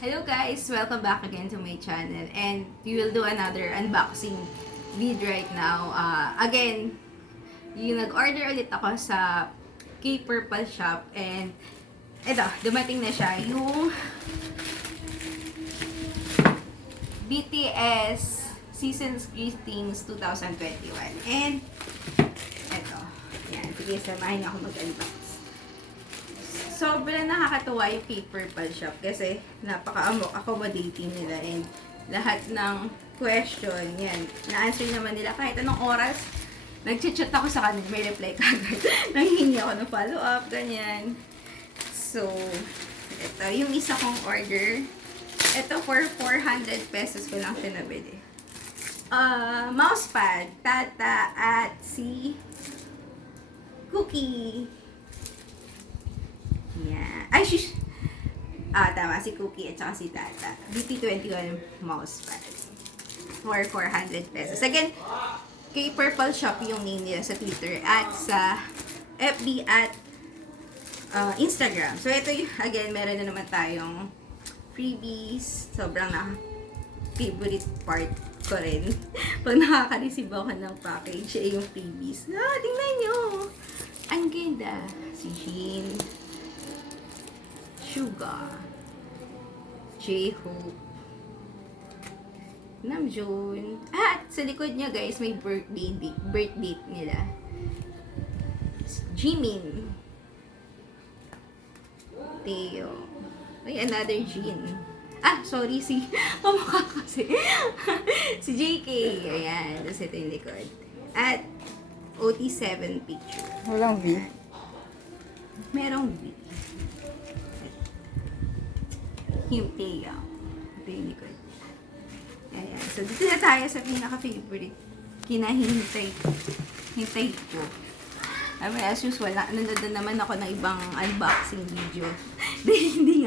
Hello guys! Welcome back again to my channel and we will do another unboxing video right now. Again, yung nag-order ulit ako sa K-Purple Shop and eto, dumating na siya yung BTS Seasons Greetings 2021 and eto, yan, sige samahin niyo ako mag-unbox. Sobrang nakakatuwa yung K-Purple Shop kasi napaka-accommodating nila and lahat ng question, yan, na-answer naman nila kahit anong oras. Nag-chat ako sa kanila, may reply kagad. Nanghihingi ako ng follow-up, ganyan. So, ito, yung isa kong order. Ito, for 400 pesos ko lang siya nabili. Mousepad, Tata, at si Cookie. Yeah. Ay, shush! Tama. Si Cookie at saka si Tata. BT21 mousepad. For 400 pesos. Again, K-Purple Shop yung name nila sa Twitter at sa FB at Instagram. So, ito yung, again, meron na naman tayong freebies. Sobrang favorite part ko rin. Pag nakaka-receive ako ng package, yung freebies. Tingnan nyo! Ang ganda. Si Jean. Sugar, J-Hope, Namjoon. At sa likod niya guys, may birth date nila. Jimin, Teo. Ay, another Jin. Sorry, si kamukha kasi. Si JK. Ayan, tapos ito yung likod. At OT7 picture. Walang V. Merong V. Yung Teo. Ito yung likod. Ayan. So, dito na tayo sa pinaka-favorite. Kinahintay ko. As usual, nanonood na naman ako ng ibang unboxing video. Hindi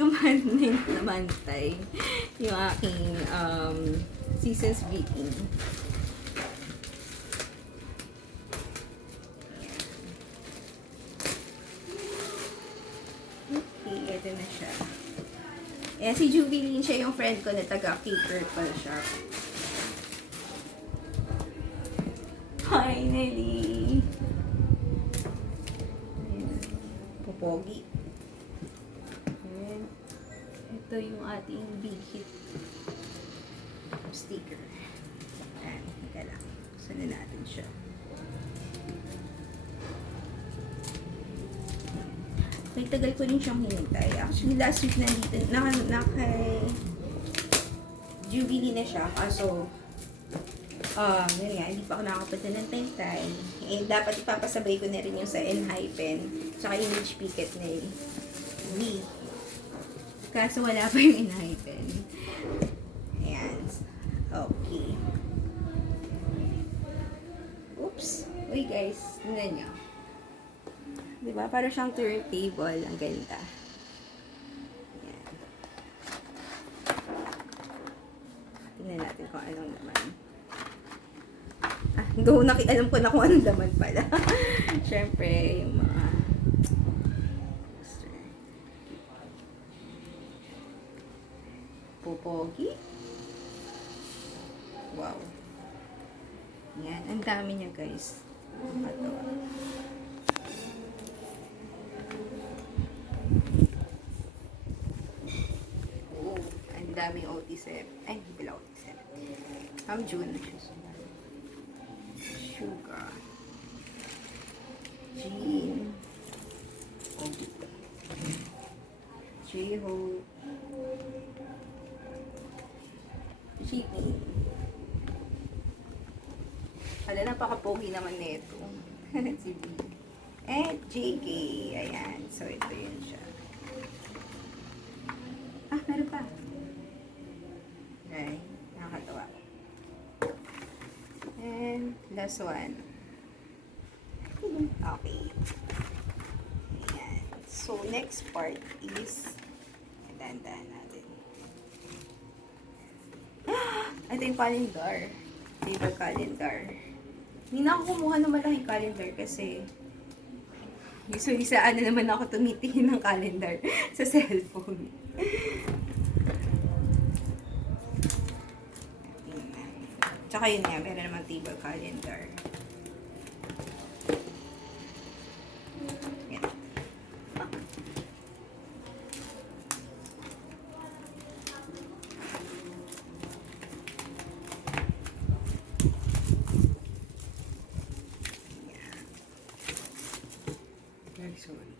ko man namantay yung aking seasons greeting. Ito na siya. Ayan, si Jubilin, siya yung friend ko na taga K-Purple Shop. Finally! Ayan. Pupogi. Ayan. Ito yung ating big hit sticker. Ayan, teka lang. Saan na natin siya? May tagal ko rin siyang hinintay. Actually, last week nandito, kay Jubilee na siya. Kaso, yun nga, hindi pa ako nakakapunta ng time. Eh, dapat ipapasabay ko na rin yung sa N-Hypen, tsaka image picket na yung V. Kaso wala pa yung N-Hypen. Ayan. Okay. Oops. Uy guys, tingnan nyo. Diba? Para siyang turntable. Ang ganda. Ayan. Tingnan natin kung anong naman. Alam ko na kung anong naman pala. Siyempre, yung mga pupogi. Wow. Yan. Ang dami niya, guys. Nakakatawa. Daming OT7. Ay, hindi pala OT7. June. Sugar. Jean. J-Hope. Chippy. Napaka-pogi naman nito. Si B. And JK. Ayan. So, ito yun siya. Meron pa. Okay, nakakatawa. And last one. Okay. Ayan. So, next part is dandahan natin. Ito yung calendar. Paper calendar. Hindi na ako kumuha ng malaking calendar kasi Usually sa ano naman ako tumitingin ng calendar sa cellphone. Tsaka yun nga, meron naman table calendar. Yan. Very sorry.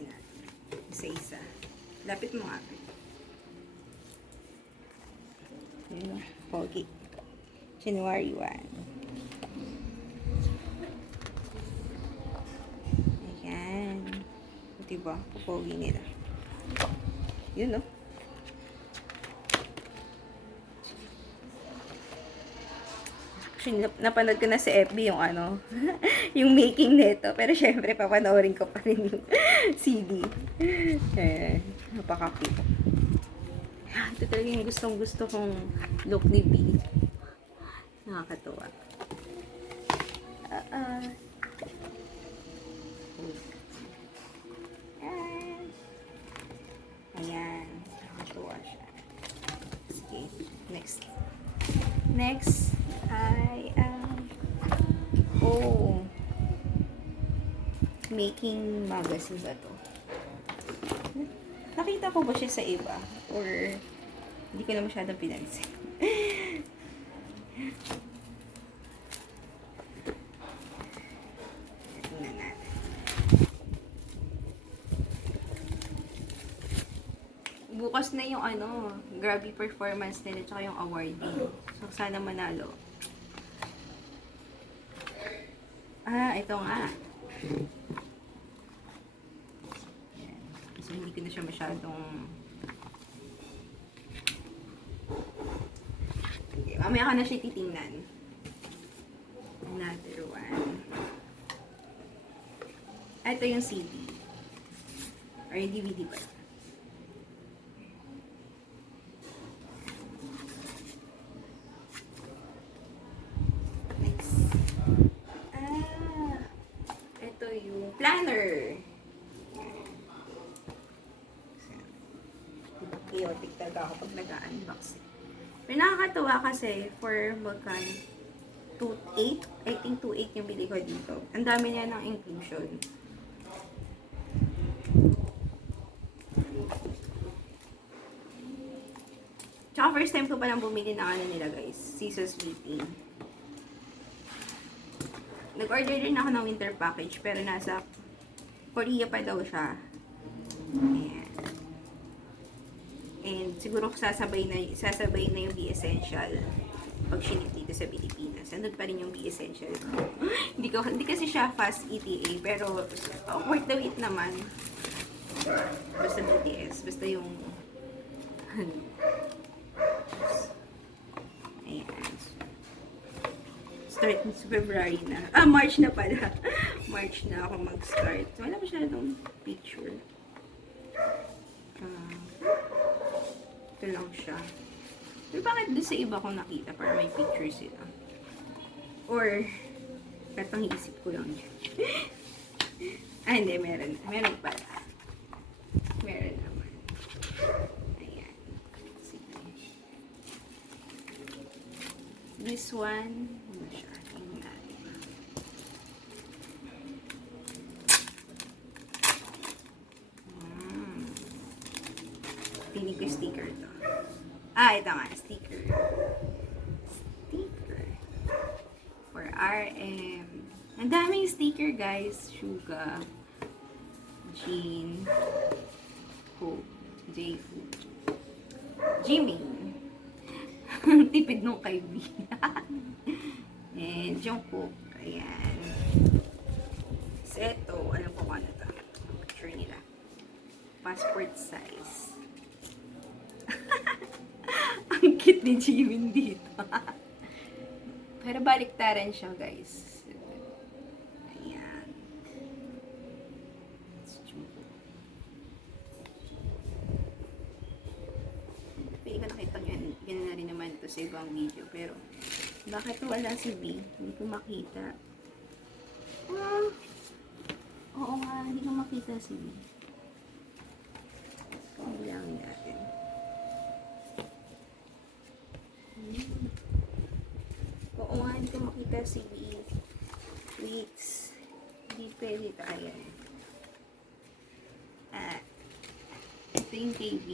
Yan. Isa-isa. Lapit mo nga. Ayun, pogi. January 1. Ayan. Diba? Pogi nila. Yun, no? Actually, napanood ko na sa FB yung ano, yung making nito. Pero syempre, papanoorin ko pa rin yung CD. Ayan. Napaka-cute. Ito talaga yung gustong-gusto kong look ni B. Nakakatuwa. Ayan. Nakakatuwa siya. Sige. Next. Next ay making magazine ba to? Nakita ko ba siya sa iba? Or hindi ko na masyadong pinansin. Bukas na yung ano, Grabe performance nila tsaka yung awarding. So, sana manalo. Ito nga. Ayan. So, hindi ko na siya masyadong... Mamaya ka na siya titingnan. Another one. Ito yung CD. Or yung DVD pa. Next. Ito yung planner. Chaotic talaga ako pag nag-unbox. Pero nakakatuwa kasi for magkano 2.8, I think 2.8 yung bili ko dito. Ang dami niya ng inclusion. Tsaka first time ko palang bumili ng ano nila guys, scissors meeting. Nag-order din ako ng winter package pero nasa Korea pa daw siya. Ayan. And siguro sasabay na yung Be Essential pag shinip dito sa Pilipinas. Andun pa rin yung Be Essential. hindi kasi siya fast ETA pero worth the wait naman. Basta BTS, basta yung ayan. Start sa February na. March na pala. March na ako mag-start. Wala masyadong picture. Ito lang siya. Pero bakit doon sa iba ko nakita para may picture sila? Or, katang isip ko lang yun. Hindi. Meron. Meron pala. Meron naman. Ayan. Sige. This one, ano siya? Tingnan natin. Pinig ko sticker to. Ito nga, sticker. Sticker. For RM. Ang daming sticker, guys. Suga. Jean. Hope. J-Food. Jimmy. Tipid nung kay B. And Jungkook. Ayan. Seto. Alam ko kung ano to. Picture nila. Passport size. Ang cute ni Jimin dito. Pero baliktaran siya, guys. Ayan. Pwede ko nakita nyo. Yan na rin naman ito sa ibang video. Pero, bakit wala si B? Hindi ko makita. Oo nga, hindi ko makita si V. Bilangin natin. Oo nga, hindi ko makita si V. Weeks. Hindi pwede ito. Ayan. Ito yung KB.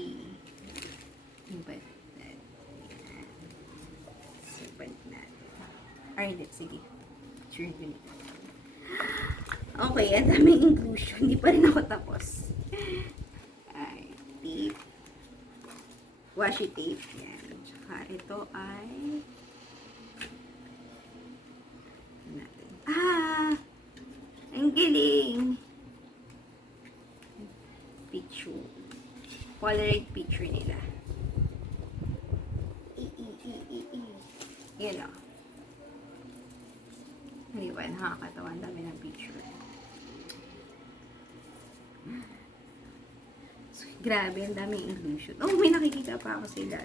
Yung balik natin. So, balik natin. Ay, hindi. Sige. Sure din. Okay, ang daming inclusion. Hindi pa rin ako tapos. Ay, tape. Washi tape. Yan. Tsaka ito ay natin. Ang galing! Picture. Polaroid picture nila. Yan o. Di ba? Nakakatawa. Ang dami ng picture. So, grabe, ang daming inclusion. Oh, may nakikita pa ako sila.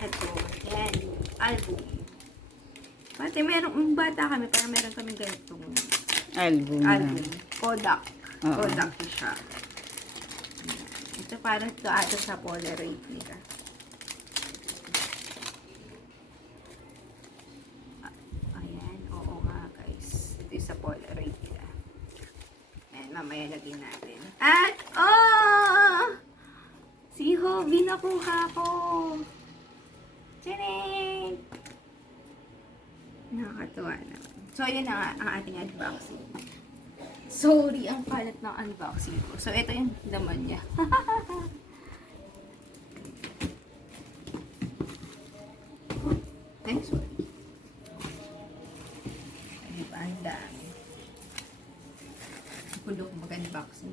Ito, yan, album. Pati meron, bata kami, parang meron kami ganitong Album. Kodak. Oo. Kodak siya. Ito parang ito ata sa Polaroid nila. Ayan, oo nga guys. Ito yung sa Polaroid nila. Ayan, mamaya lagyan natin. At, si Hobby nakuha ko. Tcharing! Nakakatuwa naman. So, yun na nga ang ating unboxing. Sorry, ang kalat ng unboxing ko. So, ito yung laman niya. Ay, sorry. Ay, ba? Ang dami. Kulok mag-unboxing.